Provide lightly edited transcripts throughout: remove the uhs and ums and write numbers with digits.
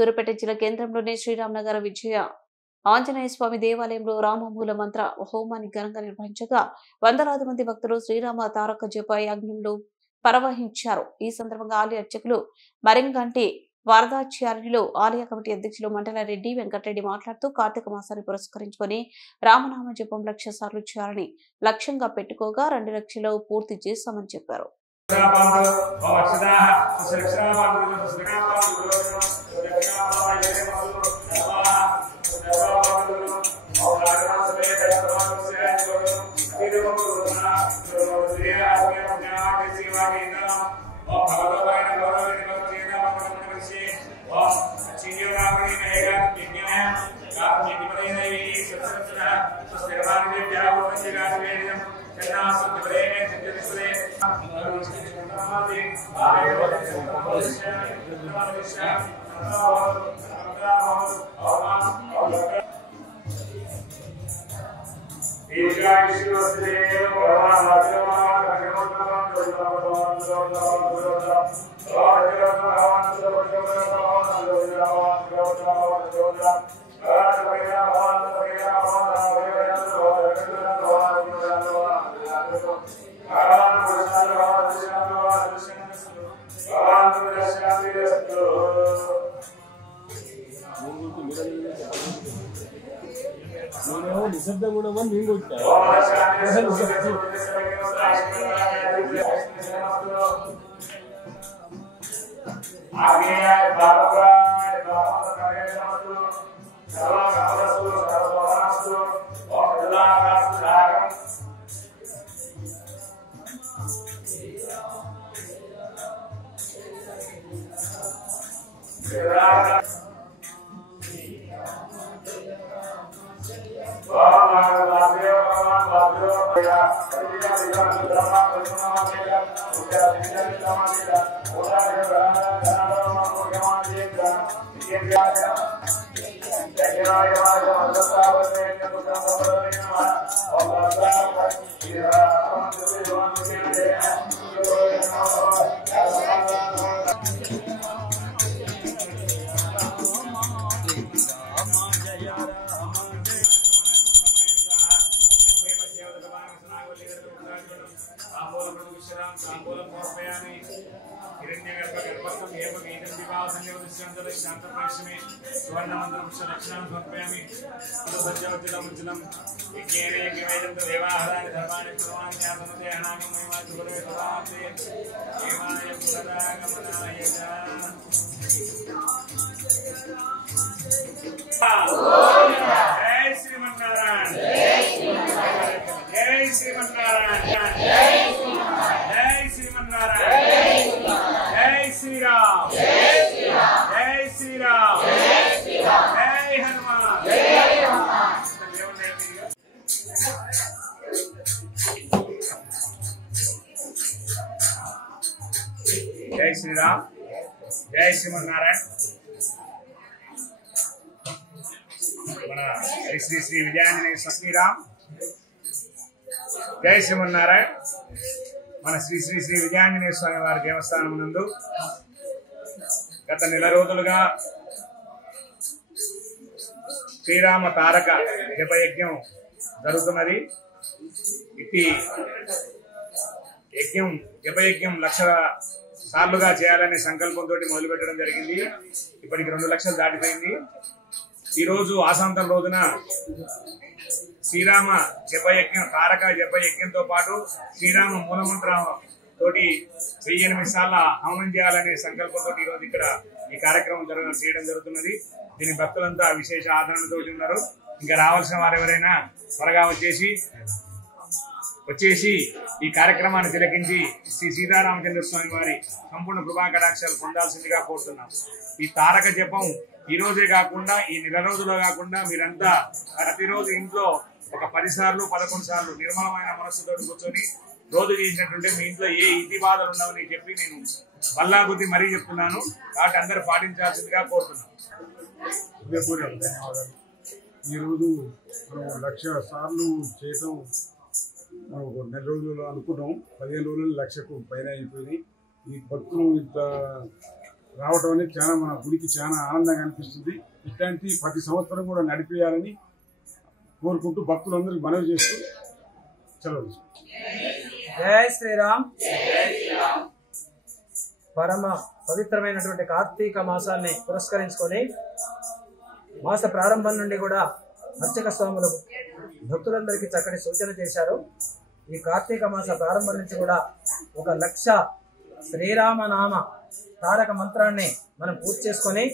సూర్యాపేట జిల్లా కేంద్రంలోని శ్రీరామనగర విజయ ఆంజనేయ స్వామి దేవాలయంలో రామమూల మంత్ర హోమాన్ని ఘనంగా నిర్వహించగా వందలాది మంది భక్తులు శ్రీరామ తారక జప యజ్ఞంలో పరవహించారు. ఈ సందర్భంగా ఆలయ అర్చకులు మరింగంటి వరదాచార్యులు, ఆలయ కమిటీ అధ్యక్షులు మండలారెడ్డి వెంకటరెడ్డి మాట్లాడుతూ కార్తీక మాసాన్ని పురస్కరించుకొని రామనామ జపం 1,00,000 సార్లు చేయాలని లక్ష్యంగా పెట్టుకోగా 2 లక్షలు పూర్తి చేశామని చెప్పారు. నిశ్శబ్దం కూడా మేము जय श्री राम, जय श्रीमन्नारायण। మన శ్రీ శ్రీ విజయాంజనేయ శ్రీరామ్, జై శ్రీమన్నారాయణ। మన శ్రీ శ్రీ శ్రీ విజయాంజనేయ స్వామి వారి దేవస్థానం నందు గత నెల రోజులుగా శ్రీరామ తారక జపయజ్ఞం జరుగుతున్నది। ఇట్టి యజ్ఞం జపయజ్ఞం 1,00,000 సార్లుగా చేయాలనే సంకల్పంతో మొదలుపెట్టడం జరిగింది। ఇప్పటికి 2 లక్షలు దాటిపోయింది। ఈ రోజు ఆసాంతం రోజున శ్రీరామ జపయజ్ఞం తారక జపయజ్ఞంతో పాటు శ్రీరామ మూలమంత్రం తోటి 1008 సార్లు హవనం చేయాలనే సంకల్పంతో ఈ రోజు ఇక్కడ ఈ కార్యక్రమం చేయడం జరుగుతున్నది। దీని భక్తులంతా విశేష ఆదరణతో ఉన్నారు। ఇంకా రావాల్సిన వారు ఎవరైనా త్వరగా వచ్చేసి ఈ కార్యక్రమాన్ని తిలకించి శ్రీ సీతారామచంద్ర స్వామి వారి సంపూర్ణ కృపా కటాక్షాలు పొందాల్సిందిగా కోరుతున్నాం। ఈ తారక జపం ఈ రోజే కాకుండా ఈ నెల రోజుల్లో కాకుండా మీరంతా ప్రతిరోజు ఇంట్లో ఒక 10 సార్లు 11 సార్లు నిర్మలమైన మనస్సుతో కూర్చొని రోజు చేసినట్టుంటే మీ ఇంట్లో ఏ ఇంటి బాధలు ఉండవని చెప్పి నేను బల్లా కొద్ది మరీ చెప్తున్నాను। కాబట్టి అందరూ పాటించాల్సిందిగా కోరుతున్నాను। ఈ రోజు మనం 1,00,000 సార్లు చేయటం మనం ఒక నెల రోజుల్లో అనుకున్నాం। 15 రోజులు 1,00,000కు పైన అయిపోయింది। ఈ భక్తులు ఇంత రావటం అనేది చాలా మన గుడికి చాలా ఆనందంగా అనిపిస్తుంది. ఇట్లాంటి ప్రతి సంవత్సరం కూడా నడిపేయాలని కోరుకుంటూ భక్తులందరికీ మనవి చేస్తూ సెలవు. జై శ్రీరామ్. పరమ పవిత్రమైనటువంటి కార్తీక మాసాన్ని పురస్కరించుకొని మాస ప్రారంభం నుండి కూడా అర్చక స్వాములు భక్తులందరికీ చక్కటి సూచన చేశారు. ఈ కార్తీక మాస ప్రారంభం నుంచి కూడా 1,00,000 శ్రీరామనామ తారక మంత్రాన్ని మనం పూర్తి చేసుకొని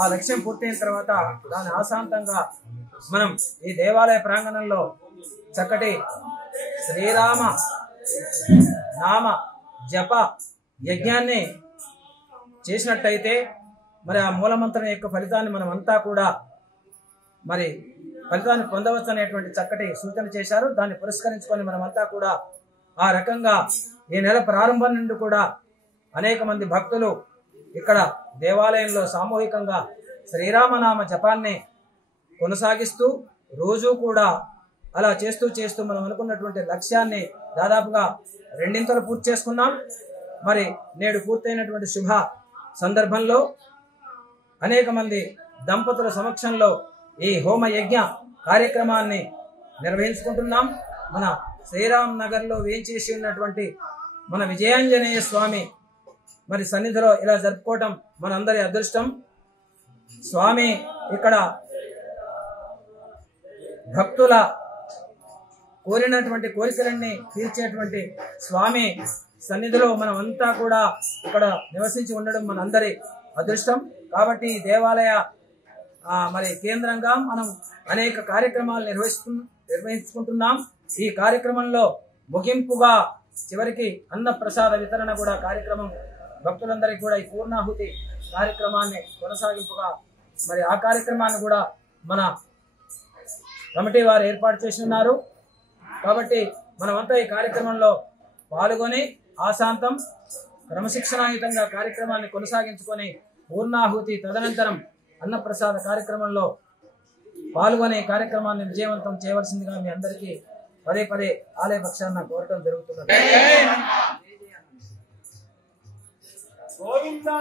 ఆ లక్ష్యం పూర్తయిన తర్వాత దాని ఆశాంతంగా మనం ఈ దేవాలయ ప్రాంగణంలో చక్కటి శ్రీరామ నామ జప యజ్ఞాన్ని చేసినట్టయితే మరి ఆ మూలమంత్రం యొక్క ఫలితాన్ని మనం అంతా కూడా మరి ఫలితాన్ని పొందవచ్చు అనేటువంటి చక్కటి సూచన చేశారు. దాన్ని పురస్కరించుకొని మనమంతా కూడా ఆ రకంగా ఈ నెల ప్రారంభం నుండి కూడా అనేక మంది భక్తులు ఇక్కడ దేవాలయంలో సామూహికంగా శ్రీరామనామ జపాన్ని కొనసాగిస్తూ రోజు కూడా అలా చేస్తూ మనం అనుకున్నటువంటి లక్ష్యాన్ని దాదాపుగా 2 పూర్తి చేసుకున్నాం. మరి నేడు పూర్తయినటువంటి శుభ సందర్భంలో అనేక మంది దంపతుల సమక్షంలో ఈ హోమ యజ్ఞ కార్యక్రమాన్ని నిర్వహించుకుంటున్నాం. మన శ్రీరామ్ నగర్లో వేంచేసి ఉన్నటువంటి మన విజయాంజనేయ స్వామి మరి సన్నిధిలో ఇలా జరుపుకోవటం మనందరి అదృష్టం. స్వామి ఇక్కడ భక్తుల కోరినటువంటి కోరికలన్నీ తీర్చేటువంటి స్వామి సన్నిధిలో మనం అంతా కూడా ఇక్కడ నివసించి ఉండడం మనందరి అదృష్టం. కాబట్టి ఈ దేవాలయ మరి కేంద్రంగా మనం అనేక కార్యక్రమాలు నిర్వహించుకుంటున్నాం. ఈ కార్యక్రమంలో ముగింపుగా చివరికి అన్న ప్రసాద వితరణ కూడా కార్యక్రమం భక్తులందరికీ కూడా ఈ పూర్ణాహుతి కార్యక్రమాన్ని కొనసాగింపుగా మరి ఆ కార్యక్రమాన్ని కూడా మన కమిటీ వారు ఏర్పాటు చేసి ఉన్నారు. కాబట్టి మనమంతా ఈ కార్యక్రమంలో పాల్గొని ఆశాంతం క్రమశిక్షణాయుతంగా కార్యక్రమాన్ని కొనసాగించుకొని పూర్ణాహుతి తదనంతరం అన్నప్రసాద కార్యక్రమంలో పాల్గొనే కార్యక్రమాన్ని విజయవంతం చేయవలసిందిగా మీ అందరికీ పదే ఆలయ పక్షాన కోరటం జరుగుతున్నది. గోవిందా.